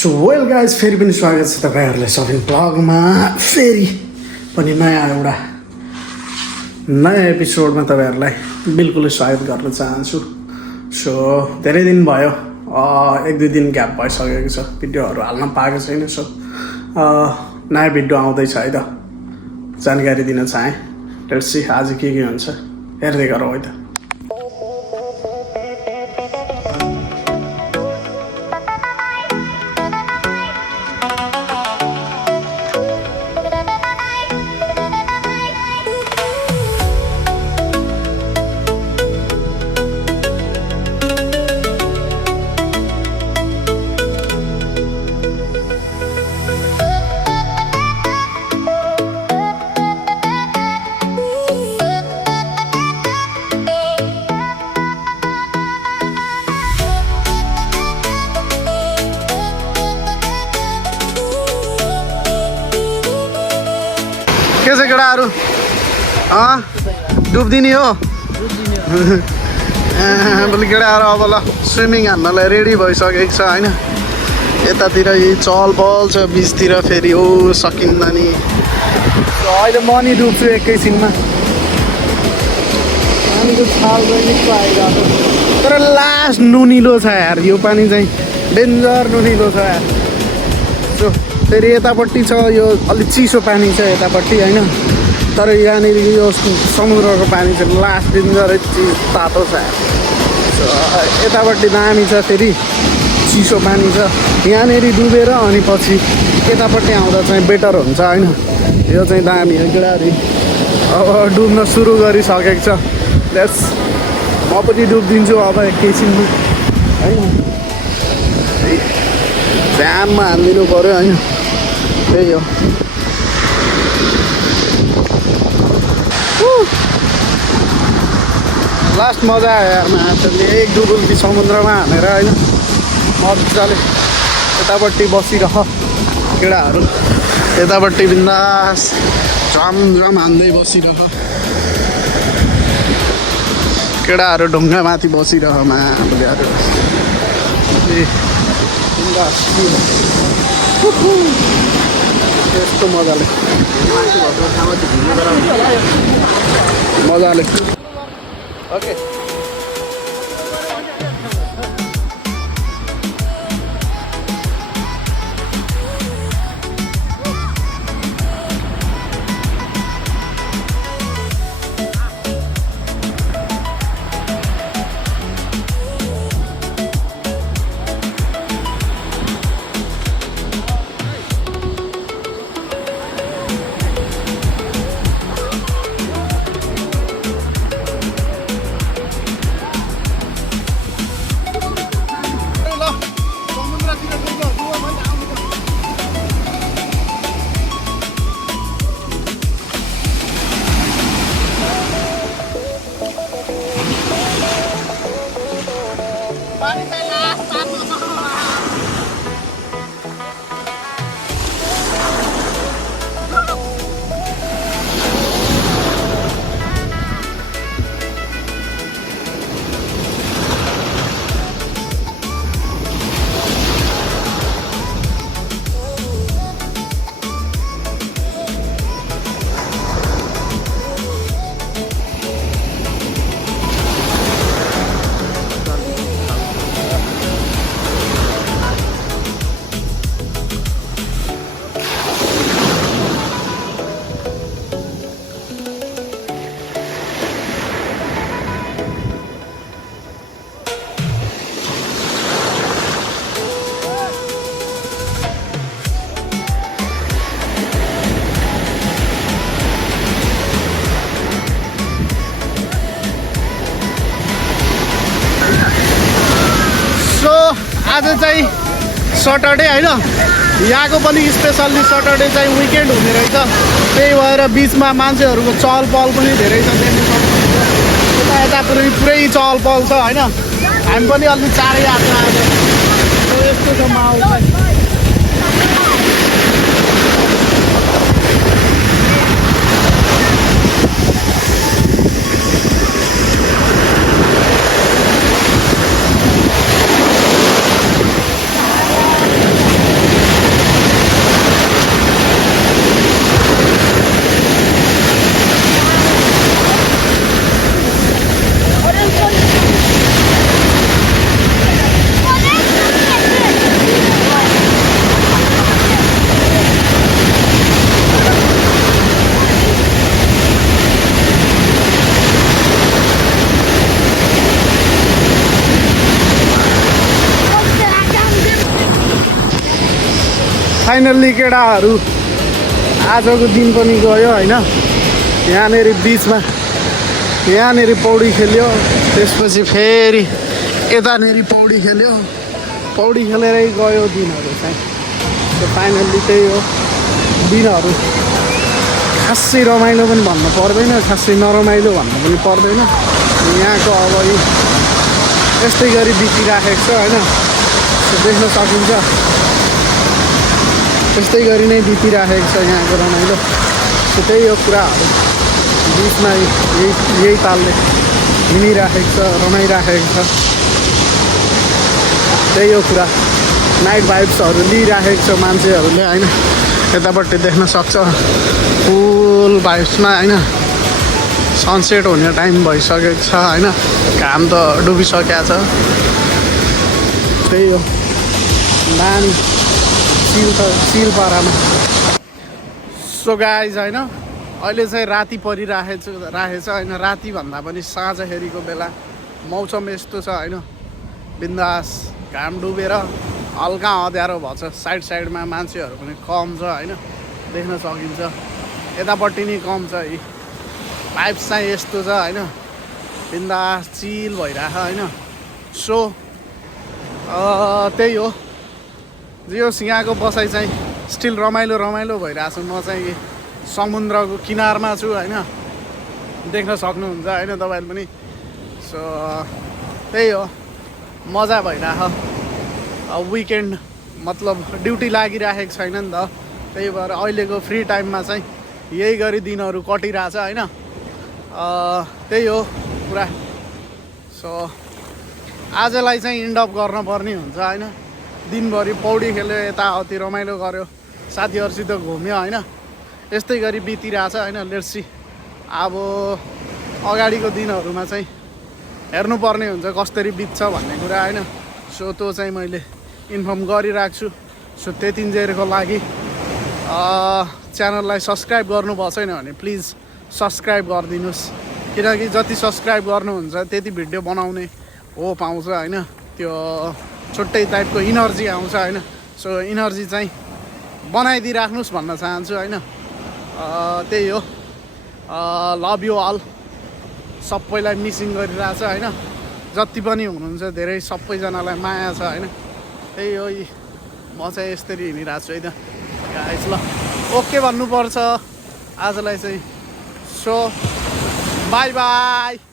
So well guys फेरि पनि स्वागत छ तपाईँहरूलाई सपिङ ब्लगमा फेरि पनि नयाँ एउटा नयाँ एपिसोडमा तपाईँहरूलाई बिल्कुलै स्वागत गर्न चाहन्छु। सो धेरै दिन भयो, एक दुई दिन ग्याप भइसकेको छ, भिडियोहरू हाल्न पाएको छैन। सो नयाँ भिडियो आउँदैछ है त, जानकारी दिन चाहेँ। लेट्स सी आज के हुन्छ, हेर्दै गरौँ है त। के छ केटाहरू, डुब्दिने हो भोलि केटाहरू। अब ल स्विमिङ हान्नलाई रेडी भइसकेको छ होइन। यतातिर चहल पहल छ, बिचतिर फेरि ओ सकिन्न नि। अहिले म नि डुब्छु एकैछिनमा। पानीको छाल निको आइरहेको, तर लास्ट नुनिलो छ यार, यो पानी चाहिँ डेन्जर नुनिलो छ यार। सो फेरि यतापट्टि छ यो अलिक चिसो पानी छ यतापट्टि होइन, तर यहाँनिर यो समुद्रको पानी चाहिँ लास्ट डेन्जरै तातो छ यार। सो यतापट्टि दामी छ, फेरि चिसो पानी छ यहाँनिर डुबेर, अनि पछि यतापट्टि आउँदा चाहिँ बेटर हुन्छ होइन। यो चाहिँ दामी हो केटाहरू। अब डुब्न सुरु गरिसकेको छ। लेट्स म पनि डुबिदिन्छु अब एकैछिनमा होइन। ध्यानमा हालिदिनु पऱ्यो होइन, त्यही हो। लास्ट मजा आयो यार माछाले एक डुबुल्की समुद्रमा हानेर होइन, मजाले। यतापट्टि बसिरह केटाहरू, यतापट्टि बिन्दास झमझम हान्दै बसिरह केटाहरू। ढुङ्गा माथि बसिरह मान्छेहरू बिन्दास यस्तो मजाले ओके। आज चाहिँ सटरडे होइन, यहाँको पनि स्पेसल्ली सटरडे चाहिँ विकेन्ड हुने रहेछ। त्यही भएर बिचमा मान्छेहरूको चहल पहल पनि धेरै छ, देख्नु सक्नुहुन्छ। यता पुरै चहल पहल छ होइन। हामी पनि अलिक चाँडै यात्रा आज यस्तो छ माहौल चाहिँ। फाइनल्ली केटाहरू आजको दिन पनि गयो होइन। यहाँनिर बिचमा यहाँनिर पौडी खेल्यो, त्यसपछि फेरि यतानिर पौडी खेल्यो, पौडी खेलेरै गयो दिनहरू चाहिँ। फाइनल्ली त्यही हो दिनहरू। खासै रमाइलो पनि भन्नु पर्दैन, खासै नरमाइलो भन्नु पनि पर्दैन। यहाँको अब यस्तै गरी बितिराखेको छ होइन, देख्न सकिन्छ। यस्तै गरी नै बितिराखेको छ यहाँको रमाइलो। त्यही हो कुराहरू, बिचमा यही तालले हिँडिराखेको छ, रमाइराखेको छ। त्यही हो कुरा, नाइट भाइब्सहरू लिइराखेको छ मान्छेहरूले होइन। यतापट्टि देख्न सक्छ फुल भाइब्समा होइन। सनसेट हुने टाइम भइसकेको छ होइन, घाम त डुबिसकेको छ। त्यही हो नानी सिल पारामा। सो गाइज होइन, अहिले चाहिँ राति परिराखेछ होइन। राति भन्दा पनि साँझखेरिको बेला मौसम यस्तो छ होइन, बिन्दास घाम डुबेर हल्का अँध्यारो भएको छ। साइडमा मान्छेहरू पनि कम छ होइन, देख्न सकिन्छ। यतापट्टि नै कम छ। यी भाइब्स चाहिँ यस्तो छ होइन, बिन्दास चिल भइरहेछ होइन। सो त्यही हो, यो यहाँको बसाइ चाहिँ स्टिल रमाइलो भइरहेछ। म चाहिँ समुद्रको किनारमा छु होइन, देख्न सक्नुहुन्छ होइन तपाईँले पनि। सो त्यही हो, मजा भइरहेछ। विकेन्ड मतलब ड्युटी लागिराखेको छैन नि त, त्यही भएर अहिलेको फ्री टाइममा चाहिँ यही गरी दिनहरू कटिरहेछ होइन। त्यही हो कुरा। सो आजलाई चाहिँ इन्ड अप गर्नुपर्ने हुन्छ होइन। दिनभरि पौडी खेल्यो, यताउति रमाइलो गऱ्यो, साथीहरूसित घुम्यो होइन। यस्तै गरी बितिरहेछ होइन। लेट्स सी अब अगाडिको दिनहरूमा चाहिँ हेर्नुपर्ने हुन्छ कसरी बित्छ भन्ने कुरा होइन। सो त्यो चाहिँ मैले इन्फर्म गरिरहेको छु। सो त्यतिन्जेरको लागि च्यानललाई सब्सक्राइब गर्नुभएको छैन भने प्लिज सब्सक्राइब गरिदिनुहोस्, किनकि जति सब्सक्राइब गर्नुहुन्छ त्यति भिडियो बनाउने हो पाउँछ होइन। त्यो छुट्टै टाइपको इनर्जी आउँछ होइन। सो इनर्जी चाहिँ बनाइदिइराख्नुहोस् भन्न चाहन्छु होइन। त्यही हो, लभ यु अल। सबैलाई मिसिङ गरिरहेछ होइन, जति पनि हुनुहुन्छ धेरै, सबैजनालाई माया छ होइन। त्यही हो, म चाहिँ यसरी हिँडिरहेको छु है त गाइस। ल ओके भन्नुपर्छ आजलाई चाहिँ। So by by.